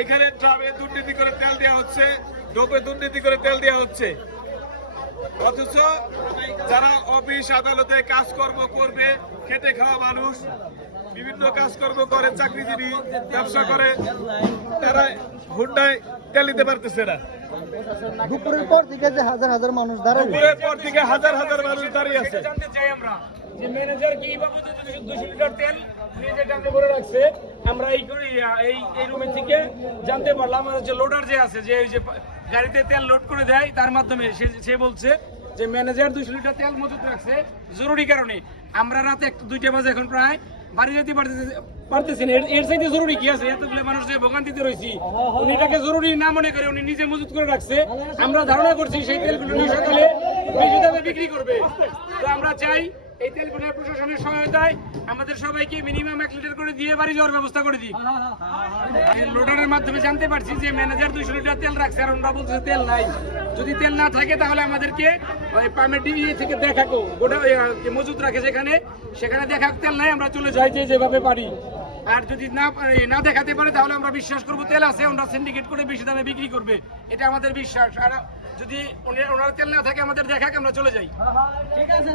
এখানে ট্রামে দুর্নীতি করে তেল দেওয়া হচ্ছে, ডোপে দুর্নীতি করে তেল দেওয়া হচ্ছে, অথচ যারা অফিস আদালতে কাজকর্ম করবে, খেটে খাওয়া মানুষ, বিভিন্ন কাজকর্ম করে, চাকরিজীবী, ব্যবসা করে, তারা হুন্ডায় তেল দিতে পারতেছে না। দুপুরের পর থেকে যে হাজার হাজার মানুষ দাঁড়ায়, দুপুরের পর থেকে হাজার হাজার মানুষ দাঁড়িয়ে আছে। জানতে চাই আমরা যে ম্যানেজার কিভাবে 200 লিটার তেল নিজে টানতে ভরে রাখছে। আমরা এই রুমের থেকে জানতে পারলাম যে লোডার যে আছে, যে ওই যে গাড়িতে তেল লোড করে দেয়, তার মাধ্যমে সে বলছে যে ম্যানেজার 200 লিটার তেল মজুত রাখছে জরুরি কারণে। আমরা রাতে 2টা বাজে এখন প্রায় বাড়ি যেতে পারতেছি না। এর চাইতে জরুরি কি আছে? এতগুলো মানুষ যে ভোগান্তিতে রয়েছি, উনি এটাকে জরুরি না মনে করে উনি নিজে মজুত করে রাখছে। আমরা ধারণা করছি সেই তেলগুলো নিয়ে সকালে বেশি দামে বিক্রি করবে। তো আমরা চাই এই তেলগুলো প্রশাসনের সহায়তায় আমাদের সবাইকে মিনিমাম 1 লিটার করে দিয়ে বাড়ি যাওয়ার ব্যবস্থা করে দিই। লোডারের মাধ্যমে জানতে পারছি যে ম্যানেজার 200 লিটার তেল রাখছে, আর ওনারা বলছে তেল নাই। যদি তেল না থাকে তাহলে আমাদেরকে ওই পারমিট দিয়ে থেকে দেখাকো গোটা মজুত রাখে সেখানে দেখাক তেল নাই, আমরা চলে যাই যেভাবে পারি। আর যদি না দেখাতে পারে তাহলে আমরা বিশ্বাস করবো তেল আছে, আমরা সিন্ডিকেট করে বেশি দামে বিক্রি করবে, এটা আমাদের বিশ্বাস। আর যদি ওনার তেল না থাকে আমাদের দেখাক, আমরা চলে যাই। ঠিক আছে।